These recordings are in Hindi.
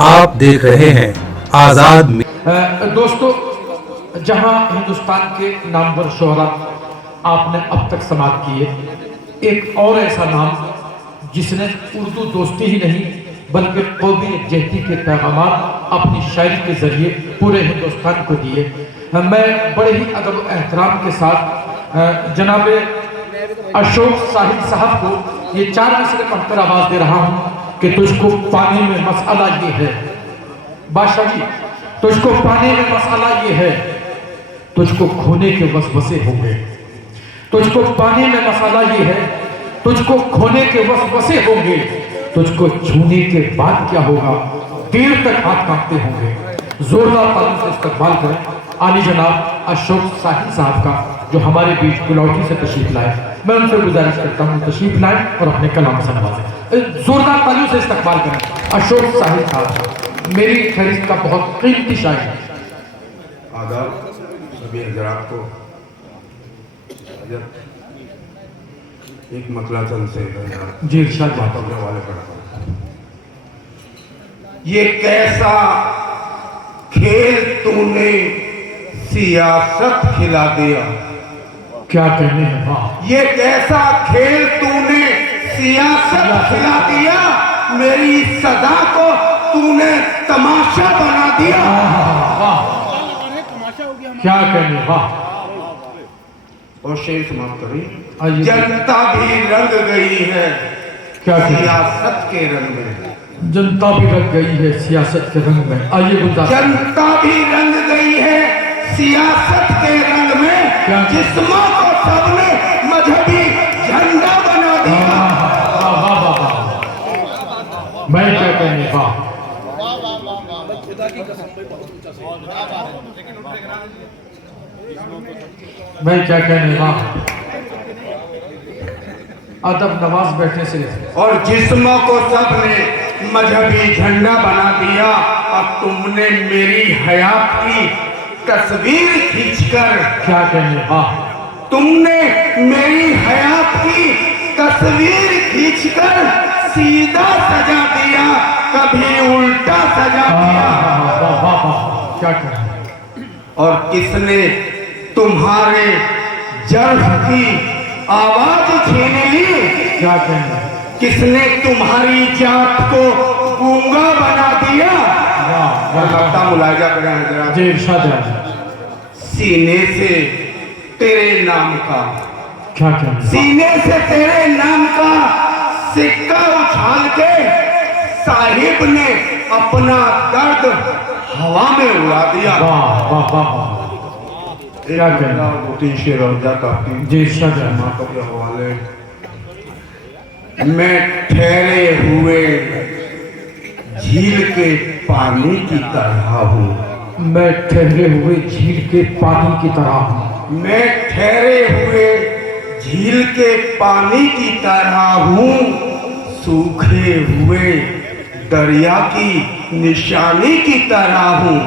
आप देख रहे हैं आजाद। दोस्तों, जहां हिंदुस्तान के नामवर शोहरा आपने अब तक समाप्त किए, एक और ऐसा नाम जिसने उर्दू दोस्ती ही नहीं बल्कि कौमी यकजहती के पैगामात अपनी शायरी के जरिए पूरे हिंदुस्तान को दिए। मैं बड़े ही अदब एहतराम के साथ जनाब अशोक साहिब साहब को ये 4 मिसरे पढ़कर आवाज़ दे रहा हूँ कि तुझको पाने में मसला ये है बादशाह जी, तुझको पाने में मसला ये है, तुझको खोने के वसवसे होंगे। तुझको पाने में मसला ये है, तुझको खोने के वसवसे होंगे। तुझको छूने के बाद क्या होगा, देर तक हाथ कांपते होंगे। जोरदार तालियों से इस्तकबाल करें आली जनाब अशोक साहिब साहब का, जो हमारे बीच गुलौटी से तशरीफ लाए। मैं उनसे गुजारिश करता हूँ तशरीफ लाएं और अपने कलाम से नवाजें। जोरदार तालियों से इस्तकबाल करें अशोक साहिब साहब, मेरी फहरिस्त का बहुत कीमती शायर है। आदाब सभी हजरात को। एक मतला चंद से जी इरशाद बातों के हवाले करता हूँ। ये कैसा खेल तूने सियासत खिला दिया। क्या कहने हैं, वाह। ये कैसा खेल तूने सियासत खिला दिया, मेरी सदा को तूने तमाशा बना दिया। वाह, क्या कहने, वाह। और शेर समाप्त करें। आइए। जनता भी रंग गई है क्या कहने? सियासत के रंग में। जनता भी रंग गई है सियासत के रंग में। आइए गुलजार। जनता भी रंग गई है सियासत के रंग में। क्या? जिस्मों को सबने मजहबी झंडा बना दिया। मैं क्या कहने, वाह। मैं क्या कहने, वाह। अदब नवाज बैठने से। और जिस्मों को सबने मजहबी झंडा बना दिया, और तुमने मेरी हयात की तस्वीर खींचकर। क्या कहने, वाह। तुमने मेरी हयात की तस्वीर खींचकर सीधा सजा दिया, कभी उल्टा सजा दिया। वाह वाह वाह, क्या कहने। और किसने तुम्हारे जर्फ की आवाज छीन ली। क्या कहने, किसने तुम्हारी जात को गूंगा बना दिया। वाह वाह। लगता मुलाजा करें हजरात। जी इरशाद है। सीने से तेरे नाम का, क्या कहने, सीने से तेरे नाम का सिक्का उछाल के साहिब ने अपना दर्द हवा में उड़ा दिया। वाह वाह वाह। क्या कहना? दो-तीन शेर और जाता जी इरशाद है। मातों के हवाले। मैं ठहरे हुए झील के पानी की तरह हूँ। मैं ठहरे हुए झील के पानी की तरह हूँ। मैं ठहरे हुए झील के पानी की तरह हूँ। सूखे हुए दरिया की निशानी की तरह हूँ।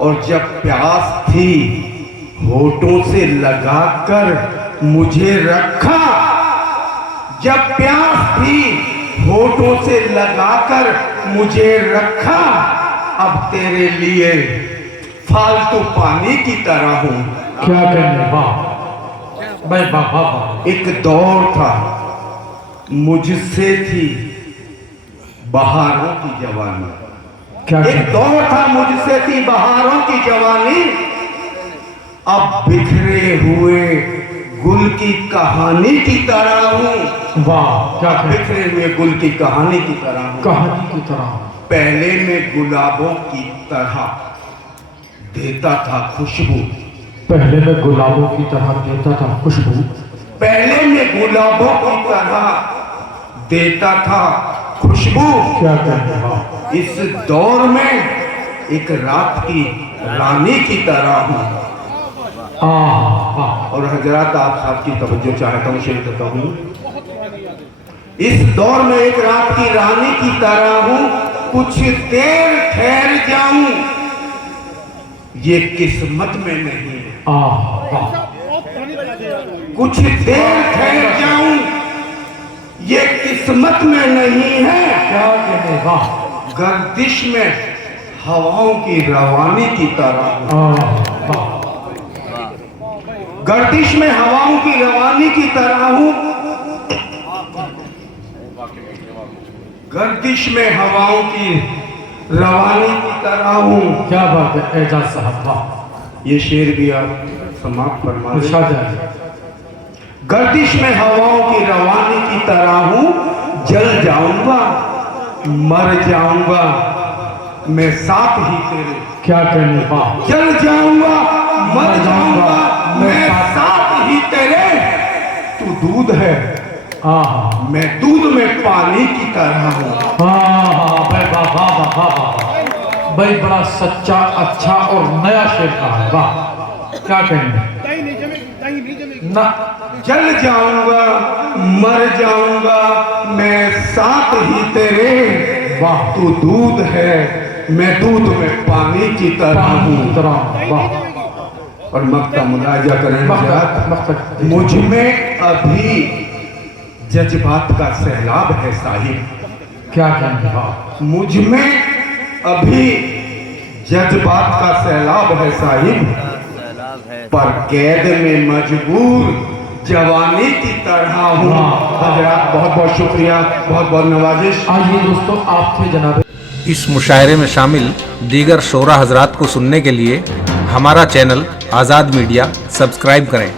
और जब प्यास थी होठों से लगाकर मुझे रखा, जब प्यास थी होठों से लगाकर मुझे रखा, अब तेरे लिए फालतू पानी की तरह हूँ। क्या कहने, वाह। मैं वाह वाह वाह। एक दौर था मुझसे थी बहारों की जवानी। क्या एक कहने, दौर था मुझसे थी बहारों की जवानी, अब बिखरे हुए गुल की कहानी की तरह हूँ। वाह। क्या कहने, बिखरे हुए गुल की कहानी की तरह हूँ। कहानी की तरह। पहले में गुलाबों की तरह देता था खुशबू। पहले मैं गुलाबों की तरह देता था खुशबू। पहले में गुलाबों की तरह देता था खुशबू। क्या कहने, वाह। इस दौर में एक रात की रानी की तरह हूँ। वाह। और हजरात आप साहब की तवज्जो चाहता हूँ, शेर करता हूँ। इस दौर में एक रात की रानी की तरह हूँ। कुछ देर ठहर जाऊं, ये किस्मत में नहीं है। वाह। कुछ देर ठहर जाऊं, ये किस्मत में नहीं है। क्या कहने, वाह। गर्दिश में हवाओं की रवानी की तरह हूं। गर्दिश में हवाओं की रवानी की तरह हूं। गर्दिश में हवाओं की रवानी की तरह हूं। क्या बात है एजाज साहब, वाह। ये शेर भी आप समाप्त फरमा दें। इरशाद है। गर्दिश में हवाओं की रवानी की तरह हूं। जल जाऊंगा मर जाऊंगा मैं साथ ही तेरे। क्या कहने, वाह। जल जाऊंगा मर जाऊंगा मैं साथ ही तेरे। तू दूध है हाँ मैं दूध में पानी की तरह हूं। हाँ भाई, वाह वाह वाह वाह वाह भाई, बड़ा सच्चा अच्छा और नया शेर कहा है, वाह। क्या कहने ना। जल जाऊंगा मर जाऊंगा मैं साथ ही तेरे। वाह। तू दूध है मैं दूध में पानी की तरह हूं। वाह। और मक्ता मुलाजा करें मक्ता। मुझ में अभी जज्बात का सैलाब है साहिब। क्या कहने, वाह। मुझ में अभी जज्बात का सैलाब है साहिब, पर कैद में मजबूर जवानी की तरह हूँ। हजरात बहुत बहुत शुक्रिया, बहुत बहुत नवाजिश। आइए दोस्तों, आप थे जनाब। इस मुशायरे में शामिल दीगर शोरा हजरात को सुनने के लिए हमारा चैनल आज़ाद मीडिया सब्सक्राइब करें।